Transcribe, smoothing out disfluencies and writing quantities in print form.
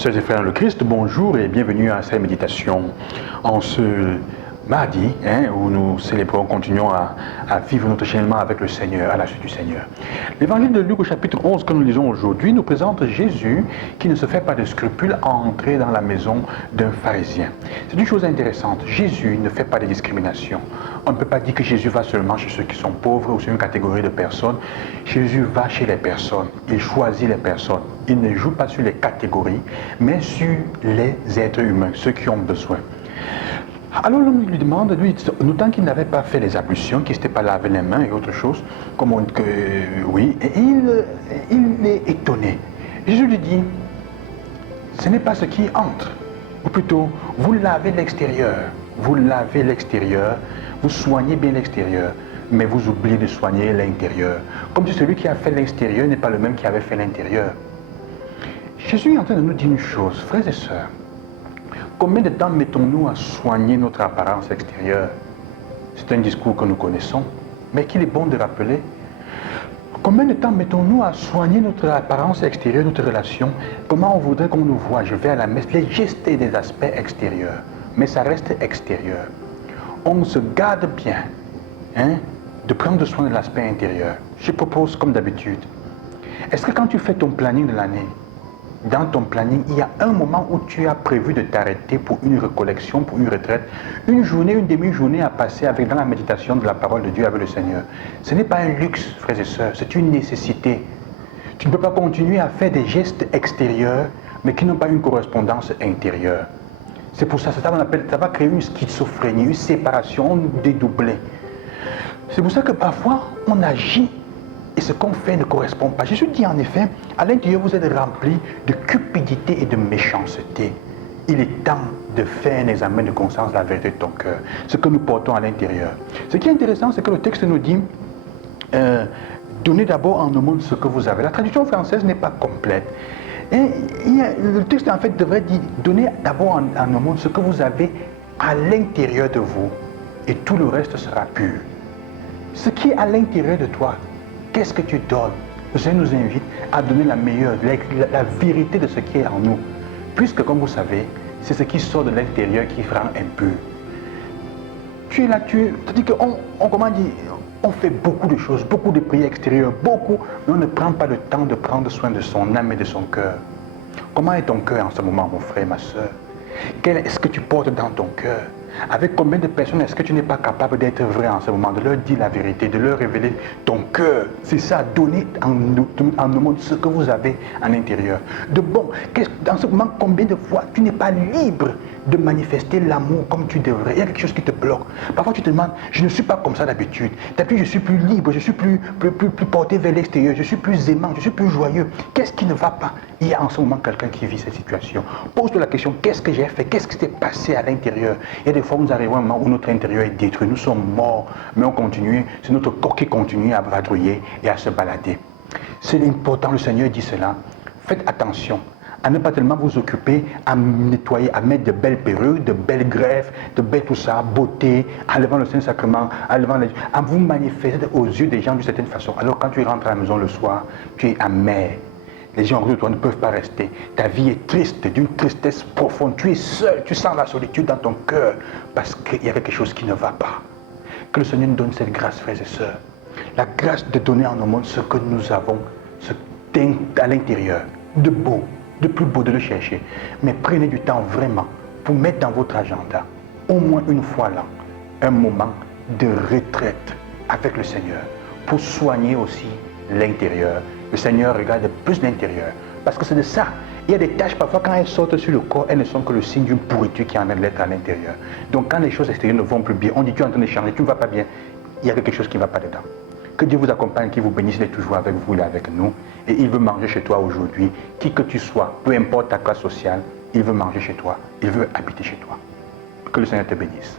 Sœurs et frères dans le Christ, bonjour et bienvenue à cette méditation en ce mardi où nous célébrons, continuons à vivre notre cheminement avec le Seigneur, à la suite du Seigneur. L'évangile de Luc au chapitre 11 que nous lisons aujourd'hui nous présente Jésus qui ne se fait pas de scrupules à entrer dans la maison d'un pharisien. C'est une chose intéressante, Jésus ne fait pas de discrimination. On ne peut pas dire que Jésus va seulement chez ceux qui sont pauvres ou sur une catégorie de personnes. Jésus va chez les personnes, il choisit les personnes. Il ne joue pas sur les catégories, mais sur les êtres humains, ceux qui ont besoin. Alors l'homme lui demande, lui, notant qu'il n'avait pas fait les ablutions, qu'il ne s'était pas lavé les mains et autre chose, comme on dit que oui, et il est étonné. Jésus lui dit, ce n'est pas ce qui entre, ou plutôt, vous lavez l'extérieur, vous soignez bien l'extérieur, mais vous oubliez de soigner l'intérieur. Comme si celui qui a fait l'extérieur n'est pas le même qui avait fait l'intérieur. Jésus est en train de nous dire une chose, frères et sœurs. Combien de temps mettons-nous à soigner notre apparence extérieure? C'est un discours que nous connaissons, mais qu'il est bon de rappeler. Combien de temps mettons-nous à soigner notre apparence extérieure, notre relation? Comment on voudrait qu'on nous voit? Je vais à la messe, les gestes et des aspects extérieurs, mais ça reste extérieur. On se garde bien de prendre soin de l'aspect intérieur. Je propose comme d'habitude. Est-ce que quand tu fais ton planning de l'année, dans ton planning, il y a un moment où tu as prévu de t'arrêter pour une recollection, pour une retraite, une journée, une demi-journée à passer dans la méditation de la parole de Dieu avec le Seigneur. Ce n'est pas un luxe, frères et sœurs, c'est une nécessité. Tu ne peux pas continuer à faire des gestes extérieurs, mais qui n'ont pas une correspondance intérieure. C'est pour ça, ça va créer une schizophrénie, une séparation dédoublée. C'est pour ça que parfois, on agit et ce qu'on fait ne correspond pas. Jésus dit en effet, à l'intérieur vous êtes remplis de cupidité et de méchanceté. Il est temps de faire un examen de conscience de la vérité de ton cœur, ce que nous portons à l'intérieur. Ce qui est intéressant, c'est que le texte nous dit, donnez d'abord en aumône ce que vous avez. La traduction française n'est pas complète. Et le texte en fait devrait dire, donnez d'abord en aumône ce que vous avez à l'intérieur de vous, et tout le reste sera pur. Ce qui est à l'intérieur de toi, qu'est-ce que tu donnes? Le Seigneur nous invite à donner la meilleure, la vérité de ce qui est en nous. Puisque, comme vous savez, c'est ce qui sort de l'intérieur qui rend impur. Tu es là, c'est-à-dire on fait beaucoup de choses, beaucoup de prières extérieures, beaucoup, mais on ne prend pas le temps de prendre soin de son âme et de son cœur. Comment est ton cœur en ce moment, mon frère, ma soeur? Quel est-ce que tu portes dans ton cœur? Avec combien de personnes est-ce que tu n'es pas capable d'être vrai en ce moment, de leur dire la vérité, de leur révéler ton cœur? C'est ça, donner en aumône ce que vous avez à l'intérieur. De bon, dans ce moment, combien de fois tu n'es pas libre de manifester l'amour comme tu devrais? Il y a quelque chose qui te bloque. Parfois tu te demandes, je ne suis pas comme ça d'habitude. D'habitude je suis plus libre, je suis plus porté vers l'extérieur, je suis plus aimant, je suis plus joyeux. Qu'est-ce qui ne va pas? Il y a en ce moment quelqu'un qui vit cette situation. Pose-toi la question, qu'est-ce que j'ai fait? Qu'est-ce qui s'est passé à l'intérieur? Il y a des fois où nous arrivons à un moment où notre intérieur est détruit. Nous sommes morts, mais on continue. C'est notre corps qui continue à vadrouiller et à se balader. C'est important, le Seigneur dit cela. Faites attention à ne pas tellement vous occuper à nettoyer, à mettre de belles perruques, de belles greffes, de belles tout ça, beauté, enlevant le Saint-Sacrement, à vous manifester aux yeux des gens d'une certaine façon. Alors quand tu rentres à la maison le soir, tu es amer. Les gens autour de toi ne peuvent pas rester. Ta vie est triste, d'une tristesse profonde. Tu es seul, tu sens la solitude dans ton cœur parce qu'il y a quelque chose qui ne va pas. Que le Seigneur nous donne cette grâce, frères et sœurs. La grâce de donner en aumône ce que nous avons, ce à l'intérieur, de beau, de plus beau, de le chercher. Mais prenez du temps vraiment pour mettre dans votre agenda, au moins une fois l'an, un moment de retraite avec le Seigneur pour soigner aussi l'intérieur. Le Seigneur regarde plus l'intérieur. Parce que c'est de ça. Il y a des tâches, parfois, quand elles sortent sur le corps, elles ne sont que le signe d'une pourriture qui en est l'être à l'intérieur. Donc, quand les choses extérieures ne vont plus bien, on dit tu es en train de changer, tu ne vas pas bien. Il y a quelque chose qui ne va pas dedans. Que Dieu vous accompagne, qu'il vous bénisse, il est toujours avec vous, il est avec nous. Et il veut manger chez toi aujourd'hui. Qui que tu sois, peu importe ta classe sociale, il veut manger chez toi. Il veut habiter chez toi. Que le Seigneur te bénisse.